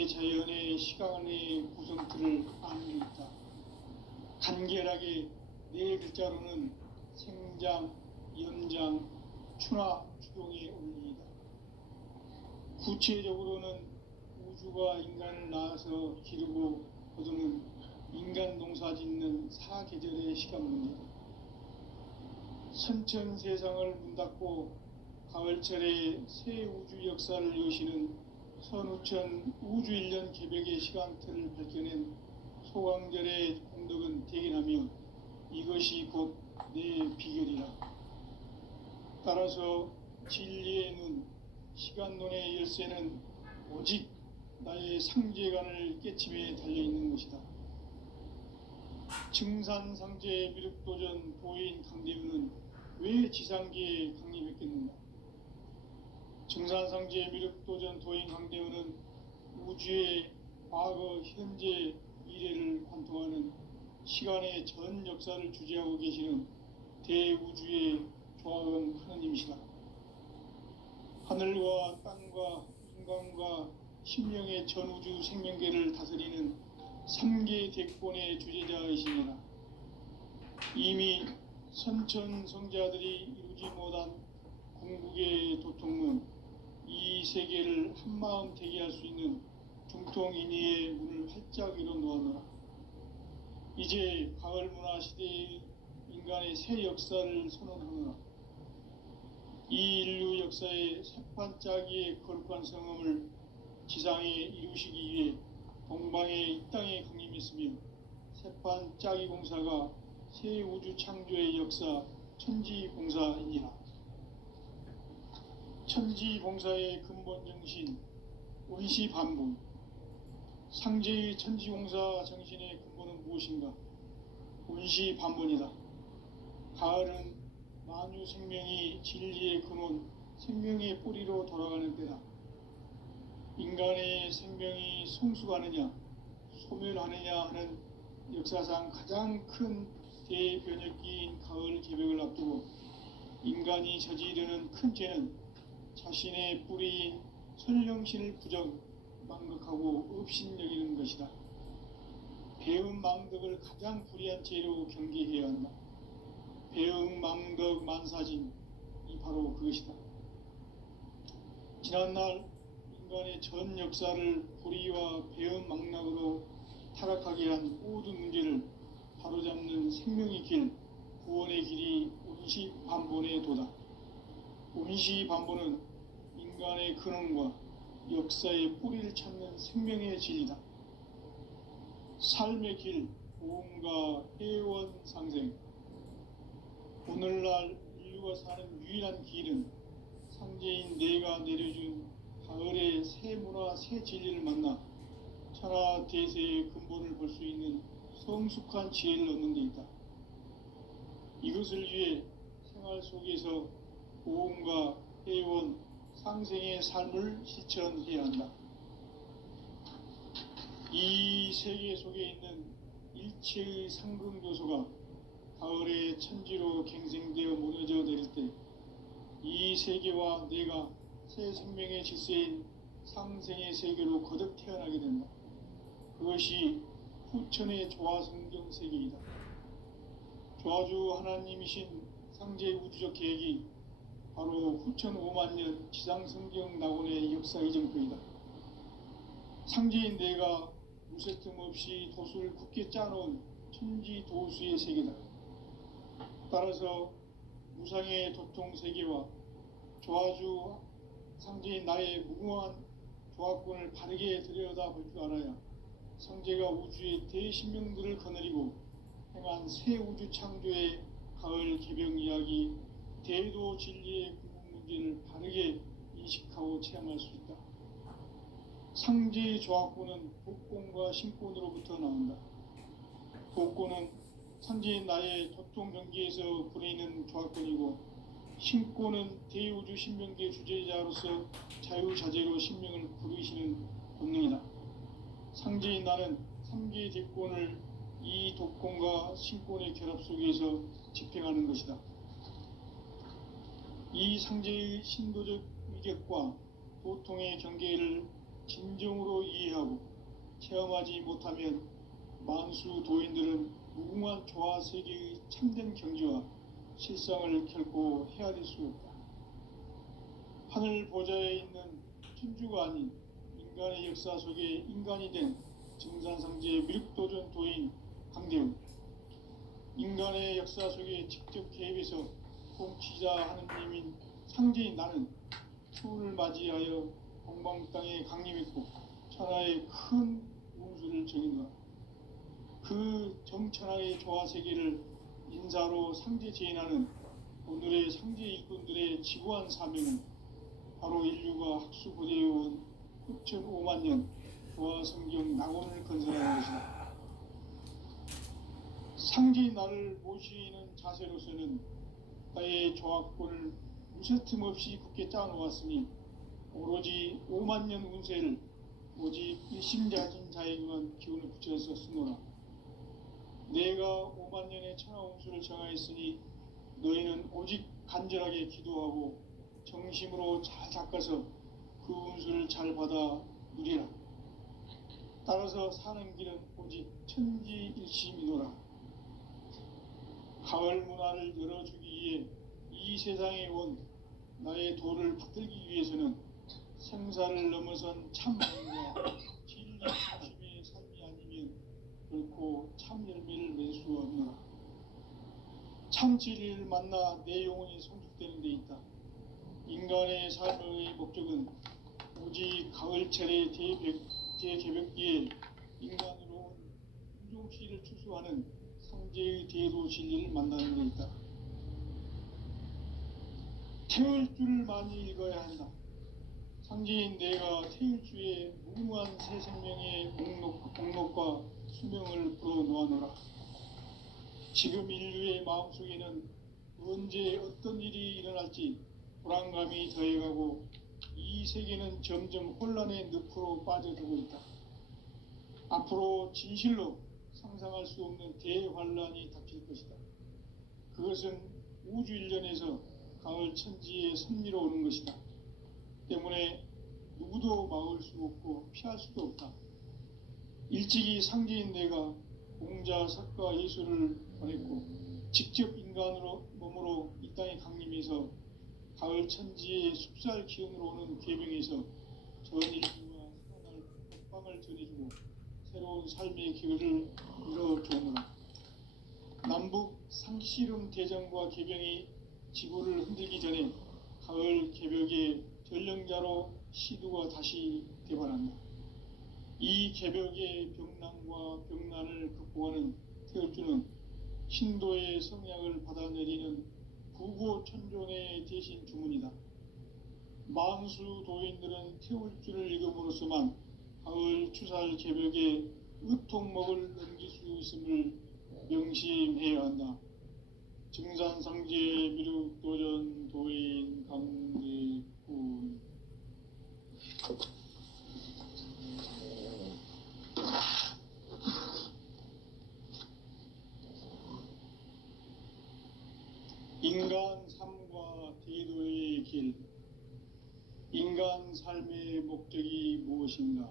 대자연의 시간의 구성틀을 아는 게 있다. 간결하게 네 글자로는 생장, 연장, 추나 추동의 원리이다. 구체적으로는 우주가 인간을 낳아서 기르고 거두는 인간 농사 짓는 사계절의 시간 문제다. 선천 세상을 문 닫고 가을철에 새 우주 역사를 여시는 선우천 우주일년 개벽의 시간틀을 밝혀낸 소강절의 공덕은 대견하며 이것이 곧 내 비결이라. 따라서 진리의 눈, 시간론의 열쇠는 오직 나의 상제관을 깨침에 달려있는 것이다. 증산상제 미륵도전 도인 강대우는 왜 지상계에 강림했겠는가? 증산상제 미륵도전 도인 강대우는 우주의 과거, 현재, 미래를 관통하는 시간의 전 역사를 주재하고 계시는 대우주의 조화원 하느님이시다. 하늘과 땅과 인간과 심령의 전우주 생명계를 다스리는 3계 대권의 주제자이시니라. 이미 선천성자들이 이루지 못한 궁극의 도통은 이 세계를 한마음 되게 할 수 있는 중통인의의 문을 활짝 열어 놓아노라. 이제 가을 문화 시대의 인간의 새 역사를 선언하노라. 이 인류 역사의 새판짜기의 거룩한 성음을 지상에 이루시기 위해 동방의 이 땅에 강림했으며 새판짜기 공사가 새 우주 창조의 역사 천지봉사이니라. 천지봉사의 근본 정신 원시반분. 상제의 천지공사 정신의 근본은 무엇인가? 원시반분이다. 가을은 만유 생명이 진리의 근원, 생명의 뿌리로 돌아가는 때다. 인간의 생명이 성숙하느냐, 소멸하느냐 하는 역사상 가장 큰 대변혁기인 가을 개벽을 앞두고 인간이 저지르는 큰 죄는 자신의 뿌리인 선령신을 망각하고 업신여기는 것이다. 배은망덕을 가장 불의한 죄로 경계해야 한다. 배은망덕 만사진이 바로 그것이다. 지난날 인간의 전 역사를 불의와 배은망락으로 타락하게 한 모든 문제를 바로잡는 생명의 길, 구원의 길이 원시반본의 도다. 원시반본은 인간의 근원과 역사의 뿌리를 찾는 생명의 진리다. 삶의 길, 보험과 해원 상생. 오늘날 인류가 사는 유일한 길은 상제인 내가 내려준 가을의 새 문화, 새 진리를 만나 천하 대세의 근본을 볼 수 있는 성숙한 지혜를 얻는 데 있다. 이것을 위해 생활 속에서 보험과 해원, 상생의 삶을 실천해야 한다. 이 세계 속에 있는 일체의 상승요소가 가을의 천지로 갱생되어 무너져 내릴 때 이 세계와 내가 새 생명의 질서인 상생의 세계로 거듭 태어나게 된다. 그것이 후천의 조화성경 세계이다. 조화주 하나님이신 상제 우주적 계획이 바로 후천 5만 년 지상성경 낙원의 역사 이정표이다. 상제인 내가 무쇠틈 없이 도수를 굳게 짜놓은 천지도수의 세계다. 따라서 무상의 도통 세계와 조화주 상제인 나의 무궁한 조화권을 바르게 들여다볼 줄 알아야 상제가 우주의 대신명들을 거느리고 행한 새 우주 창조의 가을 개벽 이야기, 대도 진리의 궁극 문제를 바르게 인식하고 체험할 수 있다. 상제의 조화권은 복권과 신권으로부터 나온다. 복권은 상제인 나의 도통 경계에서 부리는 조화권이고, 신권은 대우주 신명계 주제자로서 자유자재로 신명을 부르시는 본능이다. 상제인 나는 3계 대권을 이 독권과 신권의 결합 속에서 집행하는 것이다. 이 상제의 신도적 위격과 도통의 경계를 진정으로 이해하고 체험하지 못하면 만수 도인들은 무궁한 조화 세계의 참된 경지와 실상을 결코 헤아릴 수 없다. 하늘 보좌에 있는 천주가 아닌 인간의 역사 속에 인간이 된 증산상제 미륵도전 도인 강대훈, 인간의 역사 속에 직접 개입해서 통치자 하느님인 상제인 나는 추운을 맞이하여 동방 땅에 강림했고 천하의 큰 운수를 정인다. 그 정천하의 조화 세계를 인사로 상제 제인하는 오늘의 상제 일꾼들의 지구한 사명은 바로 인류가 학수고대해온 흑천 5만 년 조화 성경 낙원을 건설하는 것이다. 상제인 나를 모시는 자세로서는 나의 조화권을 무쇠틈 없이 굳게 짜놓았으니 오로지 5만 년 운세를 오직 일심자진 자에게만 기운을 붙여서 쓰노라. 내가 5만 년의 천하 운수를 정하였으니 너희는 오직 간절하게 기도하고 정심으로 잘 닦아서 그 운수를 잘 받아 누리라. 따라서 사는 길은 오직 천지일심이노라. 가을 문화를 열어주기 위해 이 세상에 온 나의 도를 받들기 위해서는 생사를 넘어선 참마음과 진리 중심의 삶이 아니면 결코 참 열매를 맺을 수 없노라. 참 진리를 만나 내 영혼이 성숙되는 데 있다. 인간의 삶의 목적은 오직 가을철의 대개벽기에 인간으로 온 인종씨를 추수하는 상제의 대도 진리를 만나는 데 있다. 태울 줄을 많이 읽어야 한다. 상제인 내가 태울 주의 무궁한 새 생명의 공록과 수명을 불어놓아노라. 지금 인류의 마음속에는 언제 어떤 일이 일어날지 불안감이 더해가고 이 세계는 점점 혼란의 늪으로 빠져들고 있다. 앞으로 진실로 상상할 수 없는 대환란이 닥칠 것이다. 그것은 우주 일련에서 가을 천지의 섭리로 오는 것이다. 때문에 누구도 막을 수 없고 피할 수도 없다. 일찍이 상제인 내가 공자, 석가, 예수를 보냈고 직접 인간으로 몸으로 이 땅에 강림해서 가을 천지의 숲살 기운으로 오는 계명에서 전 인류와 살아날 법방을 전해주고 새로운 삶의 기회를 이뤄주노라. 남북 상씨름 대전과 개병이 지구를 흔들기 전에 가을 개벽의 전령자로 시두가 다시 개발한다. 이 개벽의 병난과 병난을 극복하는 태울주는 신도의 성약을 받아내리는 부고천존의 대신 주문이다. 만수 도인들은 태울주를 읽음으로써만 가을 추살 개벽의 의통목을 넘길 수 있음을 명심해야 한다. 증산상제 미륵도전 도인 강대훈. 인간 삶과 대도의 길. 인간 삶의 목적이 무엇인가?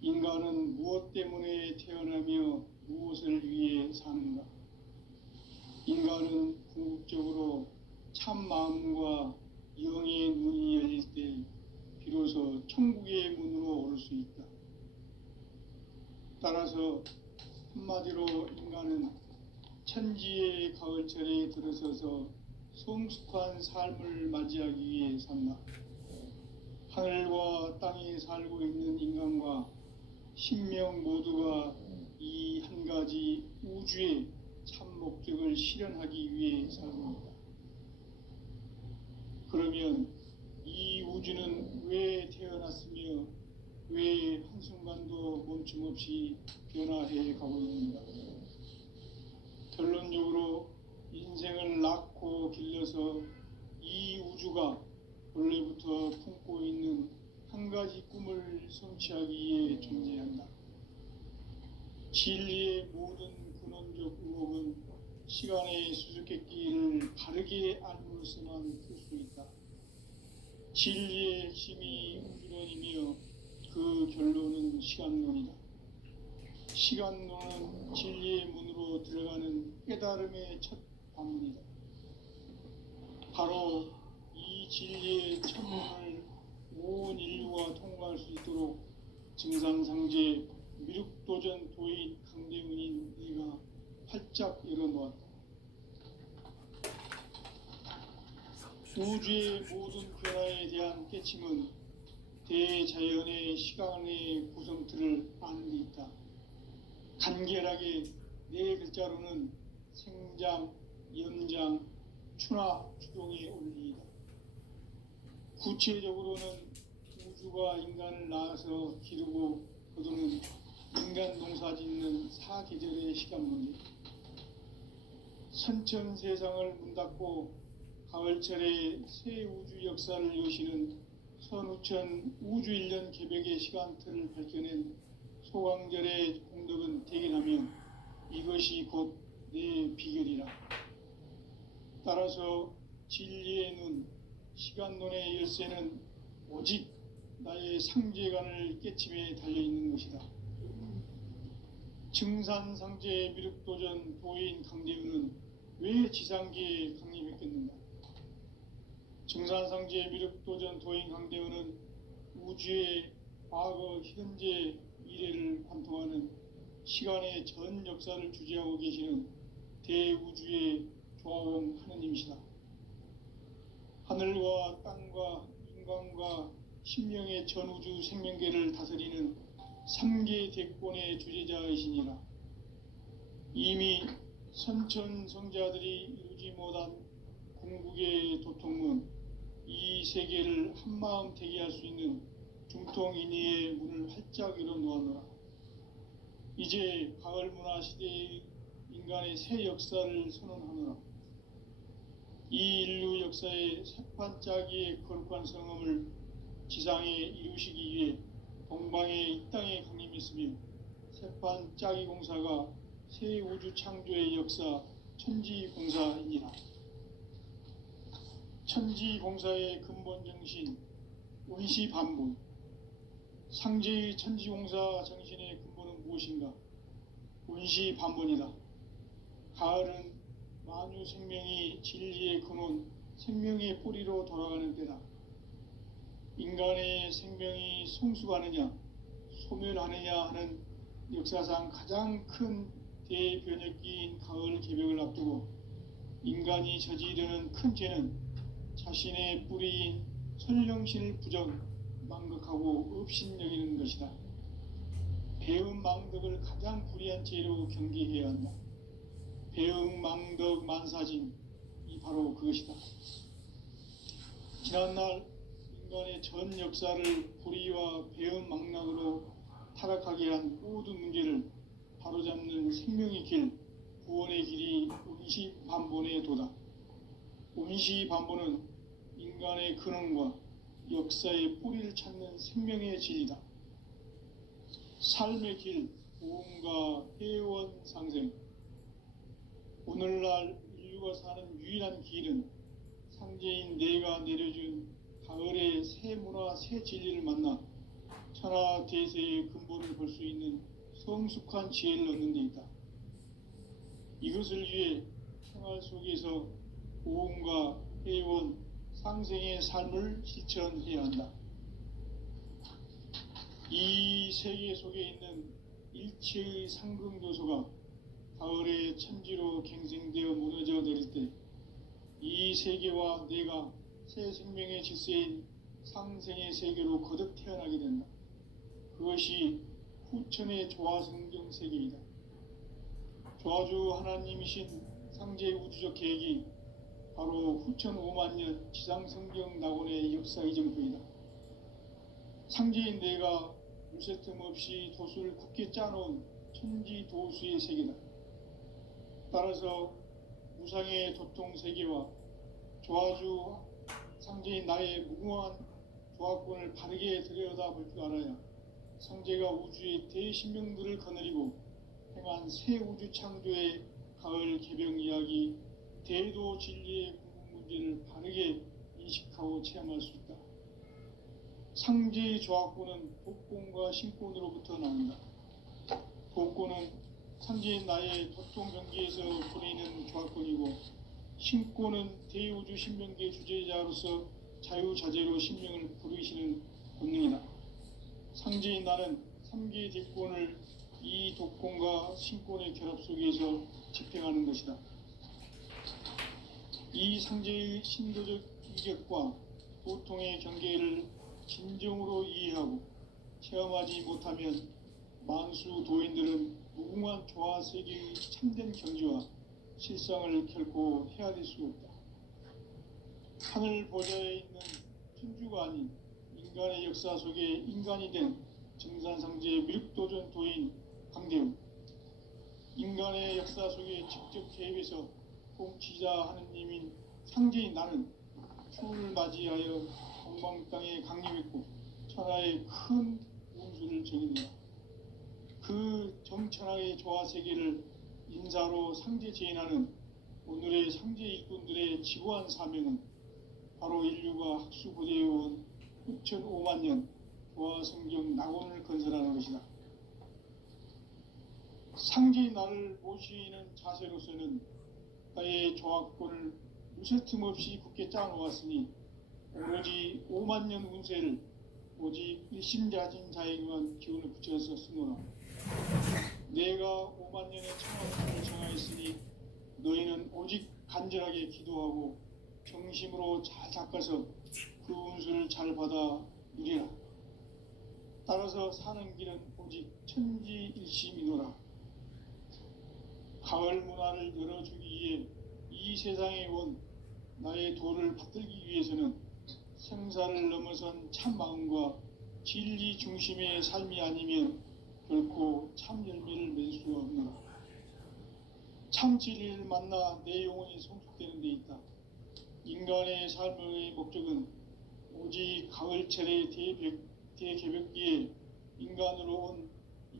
인간은 무엇 때문에 태어나며 무엇을 위해 사는가? 인간은 궁극적으로 참 마음과 영의 눈이 열릴 때 비로소 천국의 문으로 오를 수 있다. 따라서 한마디로 인간은 천지의 가을철에 들어서서 성숙한 삶을 맞이하기 위해 산다. 하늘과 땅에 살고 있는 인간과 신명 모두가 이 한 가지 우주의 참 목적을 실현하기 위해 살고 있다. 그러면 이 우주는 왜 태어났으며 왜 한순간도 멈춤 없이 변화해 가고 있는가? 결론적으로 인생을 낳고 길러서 이 우주가 원래부터 품고 있는 한 가지 꿈을 성취하기 위해 존재한다. 진리의 모든 근원적 의혹은 시간의 수수께끼를 바르게 알므로서만 풀 수 있다. 진리의 핵심이 우주론이며 시간론이다. 시간론은 진리의 문으로 들어가는 깨달음의 첫 관문이다. 바로 이 진리의 첫문을 온 인류가 통과할 수 있도록 증산상제 미륵도전 도인 강대훈인 네가 활짝 열어놓았다. 우주의 모든 변화에 대한 깨침은 대자연의 시간의 구성틀을 아는 데 있다. 간결하게 네 글자로는 생장, 연장, 추나 추동의 원리이다. 구체적으로는 우주가 인간을 낳아서 기르고 거두는 인간 농사 짓는 사계절의 시간문이다. 선천 세상을 문 닫고 가을철에 새 우주 역사를 여시는 선우천 우주일년 개벽의 시간틀을 밝혀낸 소강절의 공덕은 대견하며 이것이 곧 내 비결이라. 따라서 진리의 눈, 시간론의 열쇠는 오직 나의 상제관을 깨침에 달려있는 것이다. 증산상제 미륵도전 도인 강대훈은 왜 지상계에 강림했겠는가? 증산상제 미륵도전 도인 강대훈은 우주의 과거, 현재, 미래를 관통하는 시간의 전 역사를 주재하고 계시는 대우주의 조화원 하느님이시다. 하늘과 땅과 인간과 신명의 전우주 생명계를 다스리는 3계 대권의 주재자이시니라. 이미 선천성자들이 이루지 못한 궁극의 도통문, 이 세계를 한마음 대기할 수 있는 중통인의의 문을 활짝 열어놓았노라. 이제 가을문화 시대의 인간의 새 역사를 선언하노라. 이 인류 역사의 새판짜기의 거룩한 성음을 지상에 이루시기 위해 동방의 이 땅에 강림했으며 새판짜기 공사가 새 우주 창조의 역사 천지공사이니라. 천지공사의 근본 정신 원시반본, 상제의 천지공사 정신의 근본은 무엇인가? 원시반본이다. 가을은 만유 생명이 진리의 근원, 생명의 뿌리로 돌아가는 때다. 인간의 생명이 성숙하느냐, 소멸하느냐 하는 역사상 가장 큰 대변혁기인 가을 개벽을 앞두고 인간이 저지르는 큰 죄는 자신의 뿌리인 선령신을 부정, 망극하고 업신여기는 것이다. 배음 망덕을 가장 불의한 죄로 경계해야 한다. 배음 망덕 만사진, 이 바로 그것이다. 지난날 인간의 전 역사를 불의와 배음 망락으로 타락하게 한 모든 문제를 바로잡는 생명의 길, 구원의 길이 원시반본의 도다. 원시반본은 인간의 근원과 역사의 뿌리를 찾는 생명의 진리다. 삶의 길, 보험과 회원 상생. 오늘날 인류가 사는 유일한 길은 상제인 내가 내려준 가을의 새 문화, 새 진리를 만나 천하 대세의 근본을 볼 수 있는 성숙한 지혜를 얻는 데 있다. 이것을 위해 생활 속에서 보험과 회원, 상생의 삶을 실천해야 한다. 이 세계 속에 있는 일체의 상금교소가 가을의 천지로 갱생되어 무너져 내릴 때 이 세계와 내가 새 생명의 질서인 상생의 세계로 거듭 태어나게 된다. 그것이 후천의 조화성경 세계이다. 조화주 하나님이신 상제의 우주적 계획이 바로 후천 5만년 지상성경 낙원의 역사 이정표이다. 상제인 내가 물새틈 없이 도수를 굳게 짜놓은 천지도수의 세계다. 따라서 무상의 도통 세계와 조화주 상제인 나의 무궁한 조화권을 바르게 들여다볼 줄 알아야 상제가 우주의 대신명들을 거느리고 행한 새 우주 창조의 가을 개병 이야기, 대도 진리의 궁극 문제를 바르게 인식하고 체험할 수 있다. 상제의 조합권은 독권과 신권으로부터 나온다. 독권은 상제인 나의 도통 경계에서 보내는 조합권이고, 신권은 대우주 신명계 주제자로서 자유자재로 신명을 부르시는 권능이다. 상제인 나는 3개의 대권을 이 독권과 신권의 결합 속에서 집행하는 것이다. 이 상제의 신도적 이격과 도통의 경계를 진정으로 이해하고 체험하지 못하면 만수 도인들은 무궁한 조화 세계의 참된 경지와 실상을 결코 헤아릴 수 없다. 하늘 보좌에 있는 천주가 아닌 인간의 역사 속에 인간이 된 정산상제의 미륵도전 도인 강대우, 인간의 역사 속에 직접 개입해서 통치자 하느님인 상제인 나는 추운을 맞이하여 동방 땅에 강림했고 천하의 큰 운수를 정의한다. 그 정천하의 조화 세계를 인사로 상제 제인하는 오늘의 상제 일꾼들의 지고한 사명은 바로 인류가 학수고대해온 6,500만 년 조화 성경 낙원을 건설하는 것이다. 상제인 나를 모시는 자세로서는 나의 조합권을 무쇠 틈 없이 굳게 짜놓았으니 오로지 5만 년 운세를 오직 일심자진 자에게만 기운을 붙여서 쓰노라. 내가 5만 년의 청하운을 정하였으니 너희는 오직 간절하게 기도하고 정심으로 잘 닦아서 그 운수를 잘 받아 누리라. 따라서 사는 길은 오직 천지일심이노라. 가을 문화를 열어주기 위해 이 세상에 온 나의 도를 받들기 위해서는 생사를 넘어선 참 마음과 진리 중심의 삶이 아니면 결코 참 열매를 맺을 수가 없노라. 참 진리를 만나 내 영혼이 성숙되는 데 있다. 인간의 삶의 목적은 오직 가을철의 대개벽기에 인간으로 온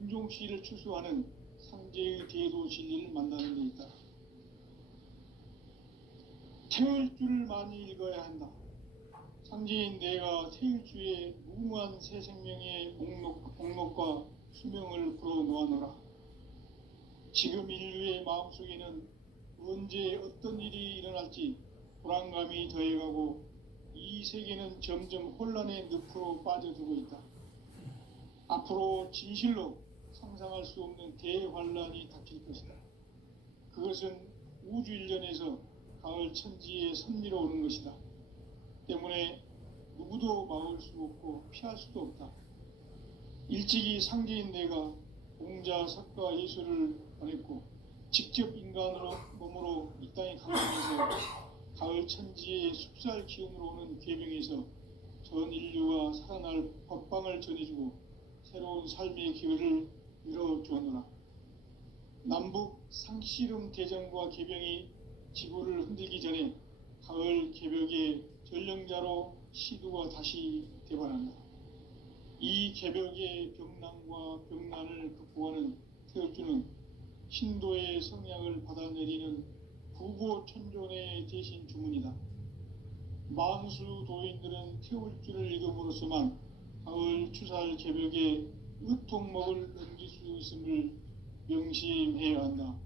인종씨를 추수하는 상제의 대도 진리를 만나는 데 있다. 태울 줄을 많이 읽어야 한다. 상제인 내가 태울 주의 무궁한 새 생명의 목록과 수명을 풀어놓아노라. 지금 인류의 마음속에는 언제 어떤 일이 일어날지 불안감이 더해가고 이 세계는 점점 혼란의 늪으로 빠져들고 있다. 앞으로 진실로 상상할 수 없는 대환란이 닥칠 것이다. 그것은 우주 일전에서 가을 천지에 선미로 오는 것이다. 때문에 누구도 막을 수 없고 피할 수도 없다. 일찍이 상제인 내가 공자, 석가, 예수를 보냈고 직접 인간으로 몸으로 이 땅에 강림해서 가을 천지의 숲살 기운으로 오는 계명에서 전 인류가 살아날 법방을 전해주고 새로운 삶의 기회를 열어주었노라. 남북 상씨름 대전과 개병이 지구를 흔들기 전에 가을 개벽의 전령자로 시두가 다시 대발한다. 이 개벽의 병난과 병난을 극복하는 태엽주는 신도의 성향을 받아내리는 부고천존의 대신 주문이다. 만수 도인들은 태울주를 읽음으로써만 가을 추살 개벽에 의통목을 넘길 수 있음을 명심해야 한다.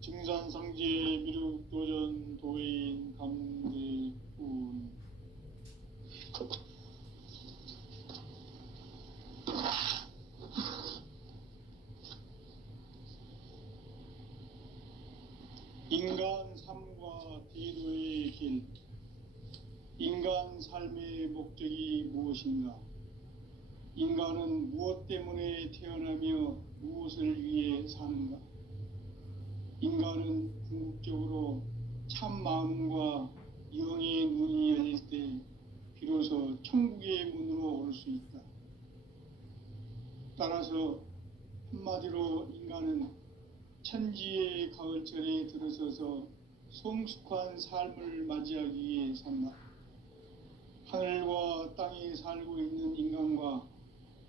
증산상제 미륵도전 도인 감대군. 인간 삶과 대도의 길. 인간 삶의 목적이 무엇인가? 인간은 무엇 때문에 태어나며 무엇을 위해 사는가? 인간은 궁극적으로 참 마음과 영의 눈이 열릴 때 비로소 천국의 문으로 올 수 있다. 따라서 한마디로 인간은 천지의 가을철에 들어서서 성숙한 삶을 맞이하기 위해 산다. 하늘과 땅에 살고 있는 인간과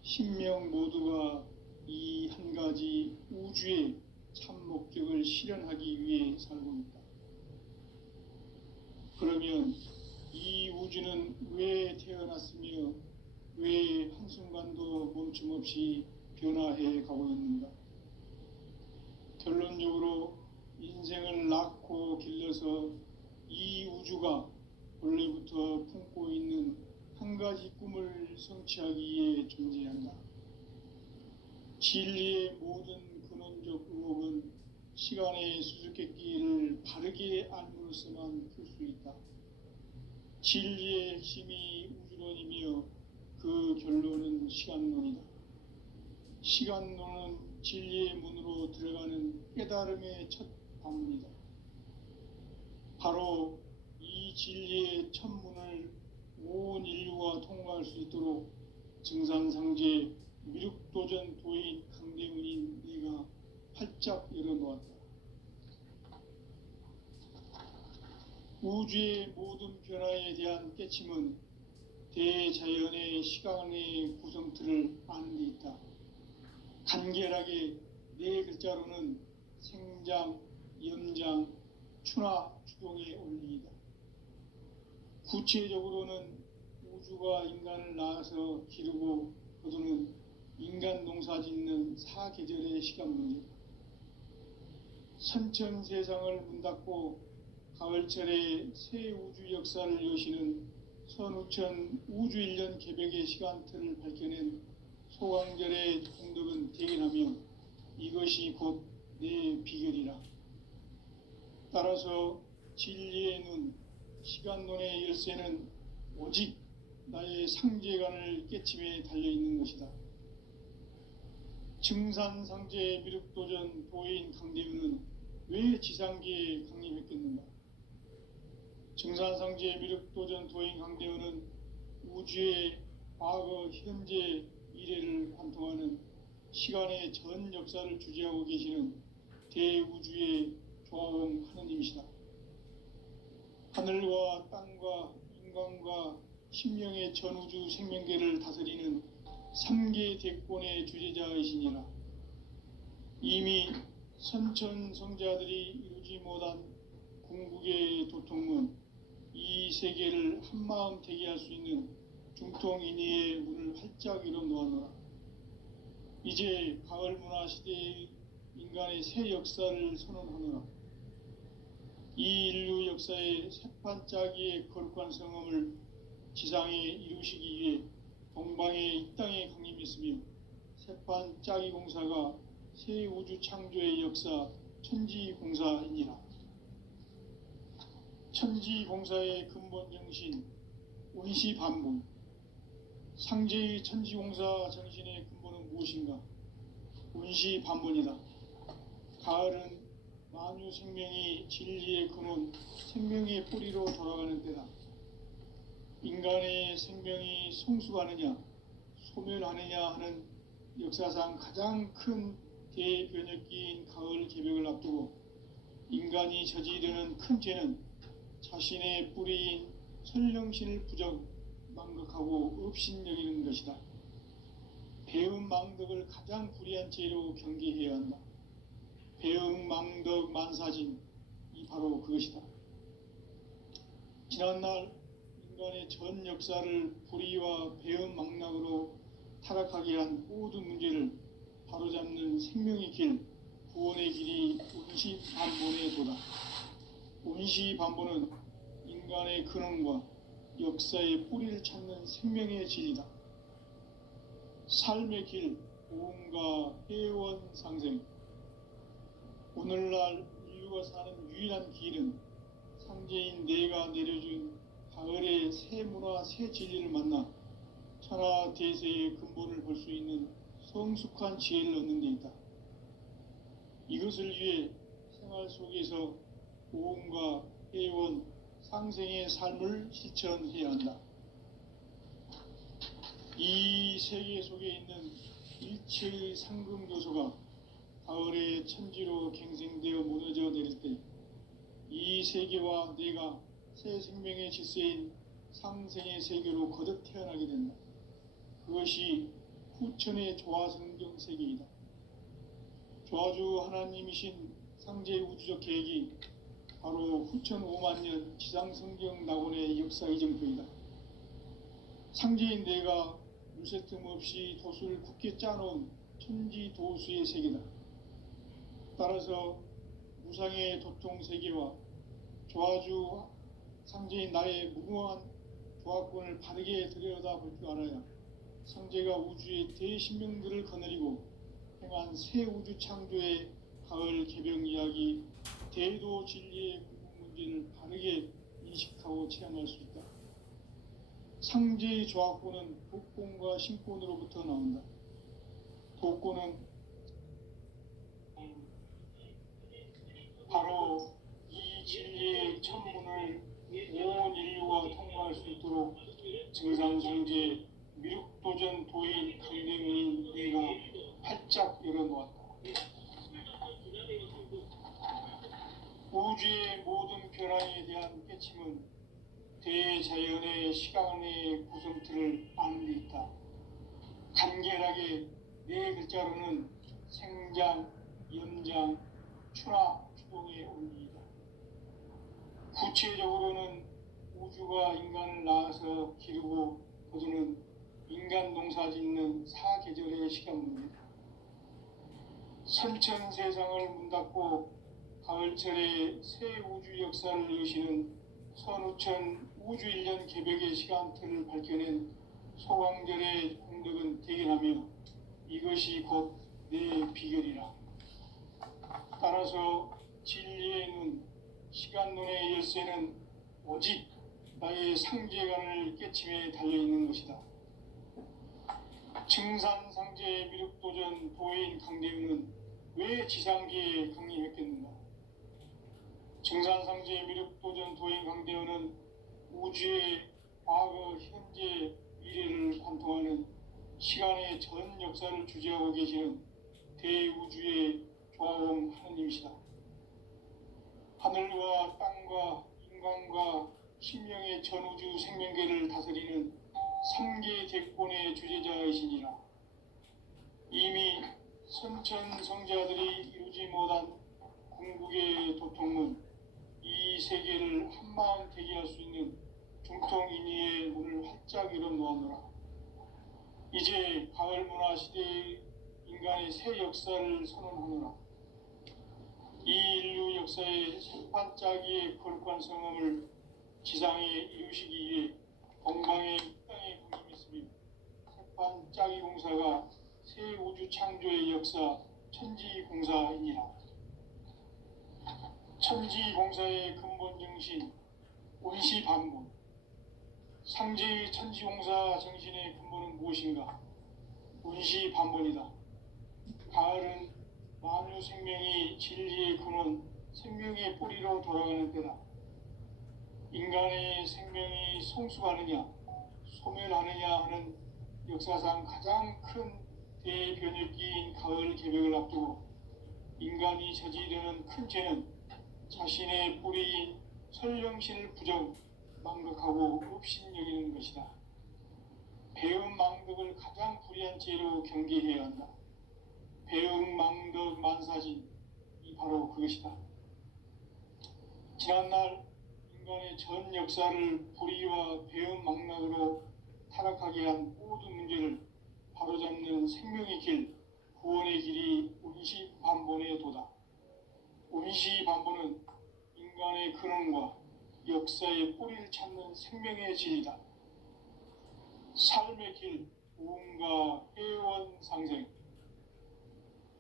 신명 모두가 이 한 가지 우주의 참 목적을 실현하기 위해 살고 있다. 그러면 이 우주는 왜 태어났으며 왜 한순간도 멈춤 없이 변화해 가고 있는가? 결론적으로 인생을 낳고 길러서 이 우주가 원래부터 품고 있는 한 가지 꿈을 성취하기 위해 존재한다. 진리의 모든 근원적 의혹은 시간의 수수께끼를 바르게 알므로써만 풀 수 있다. 진리의 핵심이 우주론이며 그 결론은 시간론이다. 시간론은 진리의 문으로 들어가는 깨달음의 첫 방문이다. 바로 이 진리의 첫 문을 온 인류가 통과할 수 있도록 증산상제 미륵도전 도인 강대문인 네가 활짝 열어놓았다. 우주의 모든 변화에 대한 깨침은 대자연의 시간의 구성틀을 아는 데 있다. 간결하게 네 글자로는 생장, 염장, 추나 추동의 원리이다. 구체적으로는 우주가 인간을 낳아서 기르고 거두는 인간 농사 짓는 사계절의 시간 문제다. 선천 세상을 문 닫고 가을철에 새 우주 역사를 여시는 선우천 우주 1년 개벽의 시간틀을 밝혀낸 소강절의 공덕은 대견하며 이것이 곧 내 비결이라. 따라서 진리의 눈, 시간론의 열쇠는 오직 나의 상제관을 깨침에 달려있는 것이다. 증산상제 미륵도전 도인 강대윤은 왜 지상계에 강림했겠는가? 증산상제 미륵도전 도인 강대윤은 우주의 과거, 현재, 미래를 관통하는 시간의 전 역사를 주재하고 계시는 대우주의 조화원 하느님이시다. 하늘과 땅과 인간과 신명의 전우주 생명계를 다스리는 3계 대권의 주재자이시니라. 이미 선천성자들이 이루지 못한 궁극의 도통문, 이 세계를 한마음 되게 할 수 있는 중통인의의 문을 활짝 열어놓았노라. 이제 가을 문화 시대의 인간의 새 역사를 선언하노라. 이 인류 역사의 새판짜기의 거룩한 성험을 지상에 이루시기 위해 동방의 이 땅에 강림했으며 새판짜기 공사가 새 우주 창조의 역사 천지공사이니라. 천지공사의 근본 정신 운시반분, 상제의 천지공사 정신의 근본은 무엇인가? 운시반분이다. 가을은 만유 생명이 진리의 근원, 생명의 뿌리로 돌아가는 때다. 인간의 생명이 성숙하느냐, 소멸하느냐 하는 역사상 가장 큰 대변혁기인 가을 개벽을 앞두고 인간이 저지르는 큰 죄는 자신의 뿌리인 설령신을 망각하고 업신여기는 것이다. 배음 망덕을 가장 불의한 죄로 경계해야 한다. 배음 망덕 만사진, 이 바로 그것이다. 지난날 인간의 전 역사를 불의와 배음 망락으로 타락하게 한 모든 문제를 바로잡는 생명의 길, 구원의 길이 운시반본의 도다. 운시반본은 인간의 근원과 역사의 뿌리를 찾는 생명의 진리다. 삶의 길, 보험과 회원 상생. 오늘날 인류가 사는 유일한 길은 상제인 내가 내려준 가을의 새 문화, 새 진리를 만나 천하 대세의 근본을 볼 수 있는 성숙한 지혜를 얻는 데 있다. 이것을 위해 생활 속에서 보험과 회원, 상생의 삶을 실천해야 한다. 이 세계 속에 있는 일체의 상금 요소가 가을의 천지로 갱생되어 무너져 내릴 때 이 세계와 내가 새 생명의 질서인 상생의 세계로 거듭 태어나게 된다. 그것이 후천의 조화성경 세계이다. 조화주 하나님이신 상제 우주적 계획이 바로 후천 5만년 지상성경 낙원의 역사 이정표이다. 상제인 내가 물새 틈 없이 도수를 굳게 짜놓은 천지도수의 세계다. 따라서 무상의 도통 세계와 조화주 상제인 나의 무궁한 조화권을 바르게 들여다볼 줄 알아야 상제가 우주의 대신명들을 거느리고 행한 새 우주 창조의 가을 개병 이야기, 대도 진리의 궁극 문제를 바르게 인식하고 체험할 수 있다. 상제의 조화권은 복권과 신권으로부터 나온다. 복권은 바로 이 진리의 천문을 온 인류가 통과할 수 있도록 증산성제 미륵도전 도인 강대문인 내가 활짝 열어놓았다. 우주의 모든 변화에 대한 깨침은 대자연의 시간의 구성틀을 아는 데 있다. 간결하게 네 글자로는 생장, 연장, 추나 추동의 원리이다. 구체적으로는 우주가 인간을 낳아서 기르고 거두는 인간 농사 짓는 사계절의 시간 문제다. 선천 세상을 문 닫고 가을철에 새 우주 역사를 여시는 선우천 우주 1년 개벽의 시간틀을 밝혀낸 소강절의 공덕은 대견하며 이것이 곧 내 비결이라. 따라서 진리의 눈, 시간론의 열쇠는 오직 나의 상제관을 깨침에 달려있는 것이다. 증산상제 미륵도전 도인 강대우는 왜 지상계에 강림했겠는가? 증산상제 미륵도전 도인 강대우는 우주의 과거, 현재, 미래를 관통하는 시간의 전 역사를 주재하고 계시는 대우주의 조화원 하느님이시다. 하늘과 땅과 인간과 신명의 전우주 생명계를 다스리는 3계 대권의 주재자이시니라. 이미 선천 성자들이 이루지 못한 궁극의 도통문, 이 세계를 한마음 되게 할 수 있는 중통인의의 문을 활짝 열어놓았노라. 이제 가을 문화 시대의 인간의 새 역사를 선언하노라. 이 인류 역사의 새반짝이의 거룩한 성함을 지상에 이루시기 위해 건강의 땅에 강림했으며 새반짝이 공사가 새 우주 창조의 역사 천지공사이니라. 천지공사의 근본 정신 온시반본. 상제의 천지공사 정신의 근본은 무엇인가? 온시반본이다. 가을은 만유 생명이 진리의 근원, 생명의 뿌리로 돌아가는 때다. 인간의 생명이 성숙하느냐, 소멸하느냐 하는 역사상 가장 큰 대변혁기인 가을 개벽을 앞두고 인간이 저지르는 큰 죄는 자신의 뿌리인 설령신을 부정, 망극하고 업신여기는 것이다. 배음 망덕을 가장 불의한 죄로 경계해야 한다. 배음 망덕 만사진, 이 바로 그것이다. 지난날 인간의 전 역사를 불의와 배음 망락으로 타락하게 한 모든 문제를 바로잡는 생명의 길, 구원의 길이 온시반본의 도다. 온시반본은 인간의 근원과 역사의 뿌리를 찾는 생명의 진리다. 삶의 길, 우음과 회원 상생.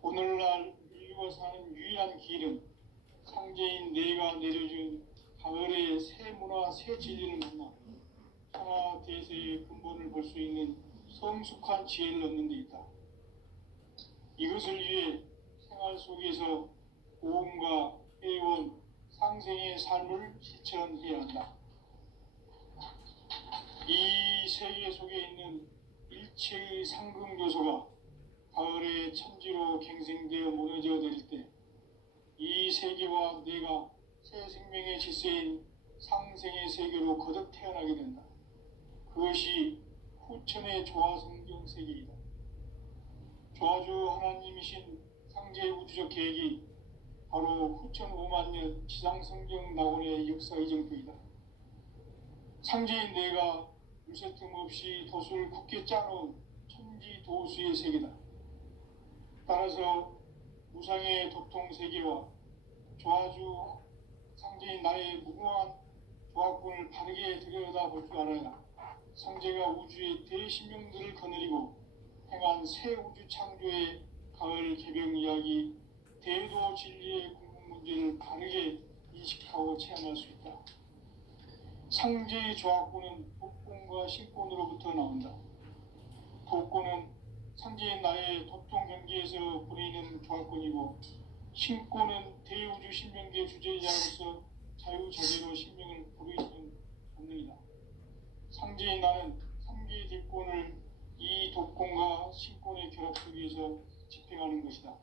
오늘날 인류가 사는 유일한 길은 상제인 내가 내려준 가을의 새 문화, 새 진리를 만나 천하 대세의 근본을 볼 수 있는 성숙한 지혜를 얻는 데 있다. 이것을 위해 생활 속에서 고음과 회원, 상생의 삶을 실천해야 한다. 이 세계 속에 있는 일체의 상금 요소가 가을의 천지로 갱생되어 무너져 내릴 때 이 세계와 내가 새 생명의 질서인 상생의 세계로 거듭 태어나게 된다. 그것이 후천의 조화성경 세계이다. 조화주 하나님이신 상제 우주적 계획이 바로 후천 5만 년 지상성경 낙원의 역사 이정표이다. 상제인 내가 물새 틈 없이 도수를 굳게 짜놓은 상지 도수의 세계다. 따라서 무상의 도통 세계와 조화주 상제인 나의 무궁한 조합군을 바르게 들여다볼 줄 알아야 상제가 우주의 대신명들을 거느리고 행한 새 우주 창조의 가을 개병 이야기, 대도 진리의 궁극 문제를 바르게 인식하고 체험할 수 있다. 상제의 조합군은 복권과 신권으로부터 나온다. 복권은 상제인 나의 도통 경계에서 보내는 조합권이고, 신권은 대우주 신명계 주제자로서 자유자재로 신명을 부르짖는 본능이다. 상제인 나는 상계 대권을 이 독권과 신권의 결합 속에서 집행하는 것이다.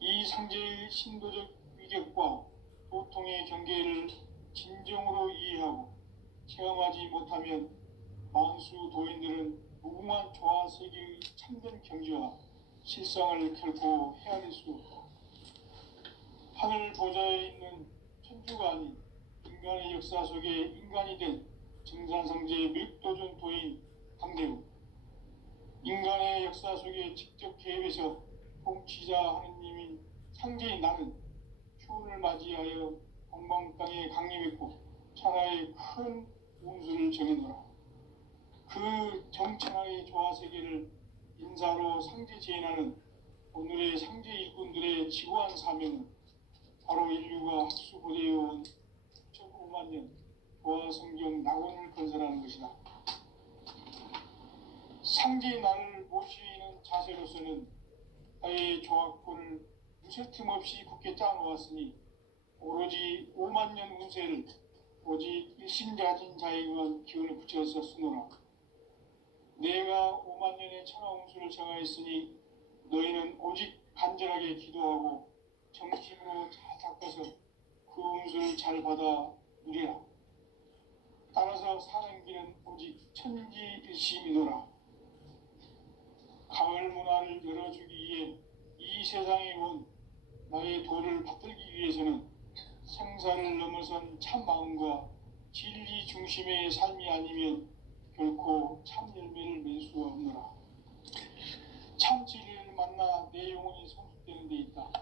이 상제의 신도적 위격과 도통의 경계를 진정으로 이해하고 체험하지 못하면 만수 도인들은 무궁한 조화 세계의 참된 경지와 실상을 결코 헤아릴 수 없다. 하늘 보좌에 있는 천주가 아닌 인간의 역사 속에 인간이 된 정산상제의 밀도전 도인 강대국, 인간의 역사 속에 직접 개입해서 통치자 하느님인 상제인 나는 추운을 맞이하여 동방 땅에 강림했고 천하의 큰 운수를 정해놓으라. 그 정천하의 조화세계를 인사로 상제 제인하는 오늘의 상제 일꾼들의 지구한 사명은 바로 인류가 학수고대해온 6,5만 년 조화성경 낙원을 건설하는 것이다. 상제의 나를 모시는 자세로서는 나의 조합권을 무쇠틈 없이 굳게 짜놓았으니 오로지 5만 년 운세를 오직 일심자진 자에게만 기운을 붙여서 쓰노라. 내가 5만 년의 천하 운수를 정하였으니 너희는 오직 간절하게 기도하고 정심으로 잘 닦아서 그 운수를 잘 받아 누리라. 따라서 사는 길은 오직 천지일심이노라. 가을 문화를 열어주기 위해 이 세상에 온 나의 도를 받들기 위해서는 생사를 넘어선 참 마음과 진리 중심의 삶이 아니면 결코 참 열매를 맺을 수가 없노라. 참 진리를 만나 내 영혼이 성숙되는 데 있다.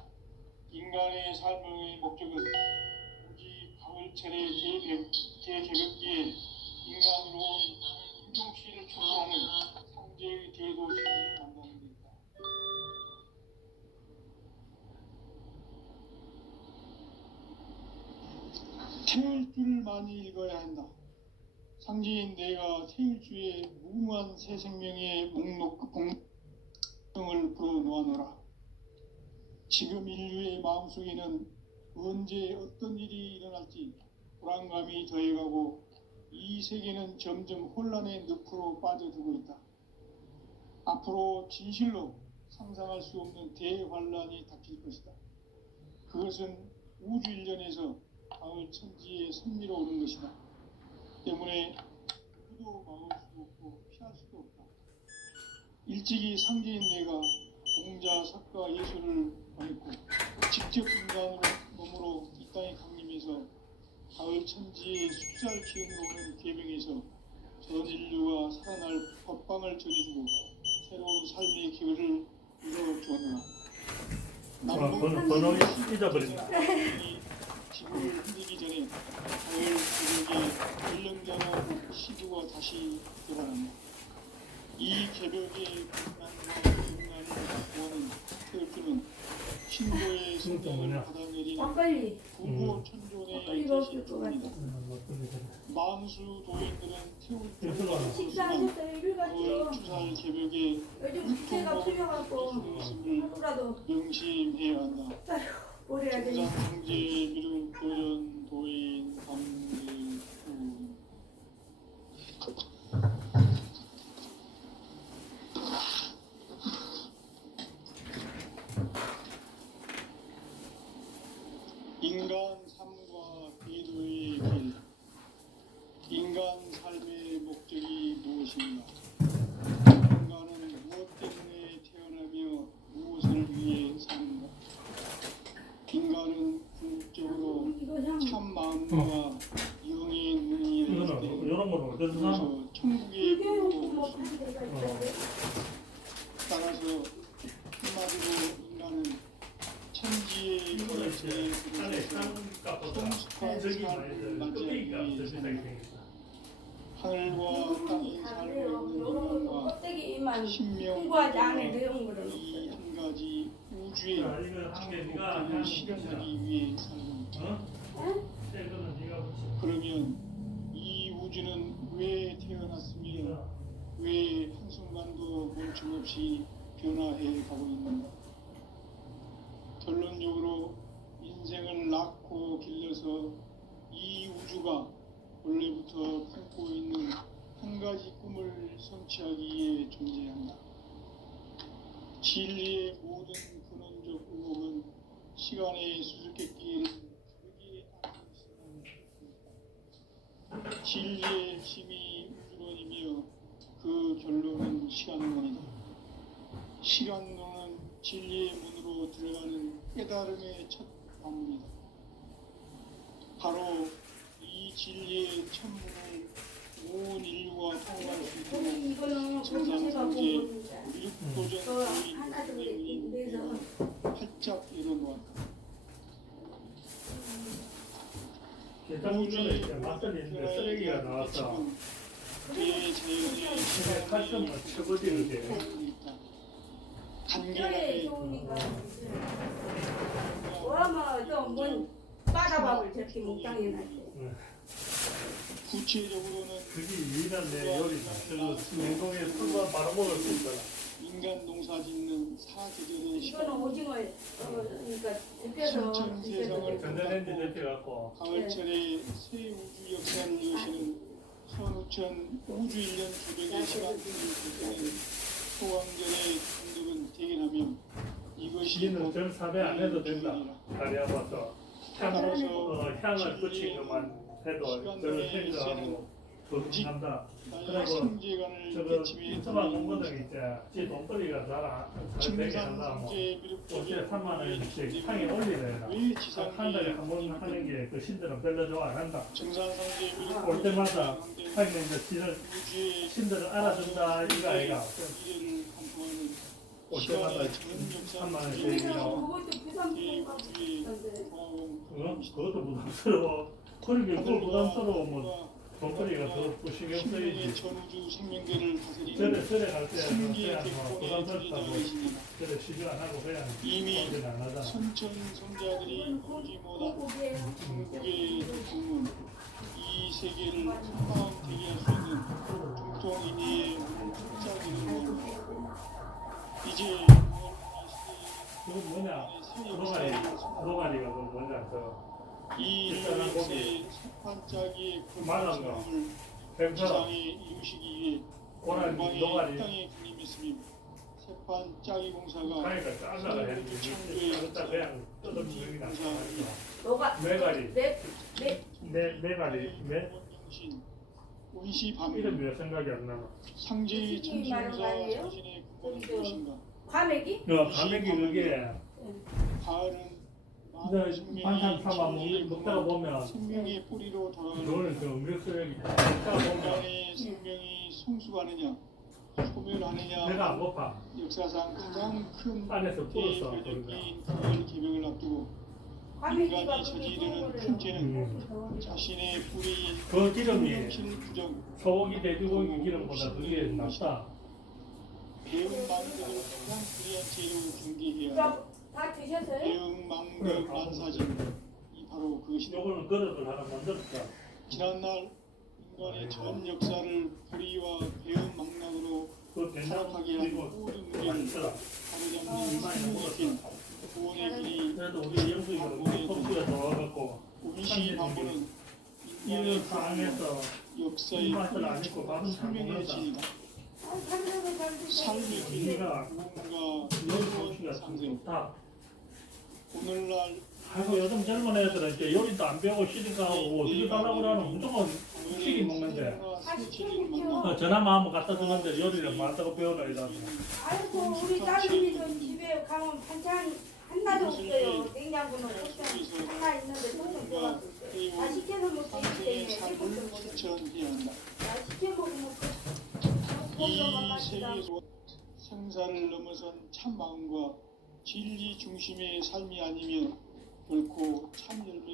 인간의 삶의 목적은 오직 가을철의 개개벽기에 인간으로 온 인종시를 초월하는 상제의 대도시를 만나는 데 있다. 태울 줄을 많이 읽어야 한다. 상제인 내가 태울 주의 무궁한 새 생명의 공명을 불어놓아노라. 지금 인류의 마음속에는 언제 어떤 일이 일어날지 불안감이 더해가고 이 세계는 점점 혼란의 늪으로 빠져들고 있다. 앞으로 진실로 상상할 수 없는 대환란이 닥칠 것이다. 그것은 우주 일련에서 가을 천지에 선미로 오는 것이다. 때문에 누구도 막을 수 없고 피할 수도 없다. 일찍이 상제인 내가 공자, 석가, 예술을 보냈고 직접 인간으로 몸으로 이 땅에 강림해서 가을 천지의 숫살 기운으로 오는 계명에서 전 인류가 살아날 법방을 전해주고 새로운 삶의 기회를 이루어주었노라. 번호 잊어버린다. 지구를 흔들기 전에 가을 개벽의 전령자로 시도가 다시 들어간다. 이 개벽의 분란과 분란을 구하는 태극기는 신도의 성장을 받아내리는 부모 천존의 제시입니다. 만수 도인들은 태울 줄을 가을 추살 개벽의 유통목을 있음을 명심해야 한다. 정상상제 미륵 교련 도인 감리구 인간 삶과 기도의 길. 인간 삶의 목적이 무엇인가? 인간은 무엇 때문에 태어나며 무엇을 위해 사는가? 인간은 궁극적으로 참 마음과 영의 눈이 열릴 때 이런 거는 어디서 사? 천국의 꿈을 볼 수 있다. 따라서 한마디로 인간은 천지의 거래체에 들어서 성숙한 삶을 맞이하기 위해 산다. 하늘과 땅에 살고 있는 인간과 껍데기만 신명 풍부하지 않은 내용 거는 이 없어요. 한 가지 우주의 행복을 실현하기 위해 산다. 그러면 이 우주는 왜 태어났으며 왜 한순간도 멈춤 없이 변화해 가고 있는가? 결론적으로 인생을 낳고 길러서 이 우주가 원래부터 품고 있는 한 가지 꿈을 성취하기 위해 존재한다. 진리의 모든 근원적 의혹은 시간의 수수께끼를 크게 안고 진리의 힘이 우주론이며 그 결론은 시간론이다. 시간론은 진리의 문으로 들어가는 깨달음의 첫 방문이다. 바로 이 진리의 천문을 온 인류가 통과할 수 있도록 이거는 천상성제 공부해서 육도전 하나 더 교인이 내서 활짝 일어놓았다. 계산기는 이제 맞들리는데 쓰레기가 나와서 그의 자연의 칼슘을 쳐버리는데 뼈에 간결하게 좋으니까 뭐하면 또뭔 바다밥을 저렇게 목장에 놨지. 구체적으로는 그게 유일한 내 요리다. 저 냉동에 술만 바로 먹을 수 있더라. 인간 농사 짓는 사계절의 이거는 시간 오징어에 그러니까 데펴서 신천 세상을 전자레인지 데펴갖고 가을철에 새 우주 역사를 여시는 선우천 우주 1년 조정의 시간을 보내는 소왕절의 감독은 대견하며 이것이 니는 전 4배 안 해도 된다. 다리 아파서 향을 붙인 것만 해도 저를 해주하고 도둑한다. 나의 그리고 성재관을 저거 개침에 유튜브 공부들 이제 지 돈벌이가 잘 되게 한다. 뭐 증상성재 어째 미륵적인 3만 원씩 상에 올리래나. 왜 한 달에 한 번 하는 게 그 신들은 별로 좋아 안 한다. 증상성재 미륵 올 때마다 하긴 이제 지들 우주의 신들을 알아준다 이거 아이가. 미래를 감포하는 올 때마다 시간의 전 3만 원씩 역사를 이라고. 그것도 부산 제 분인가 우주의 그런데 그것도 부담스러워. 그러게 그거 부담스러우면 돈벌이가 더 신경 쓰이지. 전우주 생명계를 다스리는 절에 갈 때 승리의 그냥 뭐 객본의 부담스럽다고 주제자이십니다. 절에 시주 안 하고 그냥 이미 돈을 안 하잖아. 선천성자들이 오지 못한 고기예요. 중국의 부문 이 세계를 한마음 되게 할 수 있는 중통인의 짝이는 이제 그건 뭐냐? 노가리가 그 뭐냐? 이 일단은 역사의 석판짜기의 말한 거. 건물을 뱀처럼 지상에 이루시기 위해 고라니 동방의 노가리 땅에 군림했으며 석판짜기 공사가 가니까 잘라가 했는데 딱 그냥 뜯어먹는 게 낫다. 너가 메가리 네 운시 밤 이름 왜 생각이 안 나나? 상제의 무슨 말인 거 천신사 아니에요? 자신의 근본은 무엇인가? 과메기? 가맥이 그게 가을은 근데 반찬 삼아 먹다가 보면 생명의 뿌리로 돌아가는 그거는 그 음력서역이 먹다가 보면 인간의 생명이 성숙하느냐 소멸하느냐 배가 안 고파. 역사상 가장 큰 안에서 불었어. 대표적인 그걸 개명을 앞두고 과메기가 인간이 그게 저지르는 좋은 큰 죄는 거래요. 자신의 뿌리인 그 기름이 생명실 부정 소고기 돼지고기 기름보다 그게 낫다. 배운 만들을 가장 불리한 재료로 경계해야 한다. 그럼 다 드셨어요? 배운 망덕 만사진 이 바로 그것이다. 요거는 그릇을 하나 만들었다. 지난날 인간의 전 역사를 불의와 배은 망락으로 그 된장 타락하게 한 그리고 모든 문제를 맛있더라. 바로잡는 이긴 구원의 길이 그래도 우리 영수이가 속수가 좋아갖고 운시 방문은 이런 인간의 상황에서 역사의 맛을 안 입고 밥은 잘 생명의 먹는다. 진이다. 살면서 잘 드세요. 삶의 길 우리가 무언가 요리 새로운 솜씨가 상생 좋다. 오늘날 아이고 요즘 젊은 애들은 이제 요리도 안 배우고 시집가 하고 어떻게 달라고 그러는 무조건 시기 먹는데 전화만 한번 갖다 주는데 요리를 만다고 배우라 이러고 아이고 우리 딸내미도 집에 가면 반찬 하나도 없어요. 냉장고는 보통 하나 있는데 돈은 들어가고 있어요. 다 시켜서 먹기 상생의 때문에 삶을 해볼 거 실천해야 한다. 다 시켜 먹으면 이 돈도 만나시다. 세계에서 생사를 넘어선 참 마음과 진리 중심의 삶이 아니면 결코 참 열매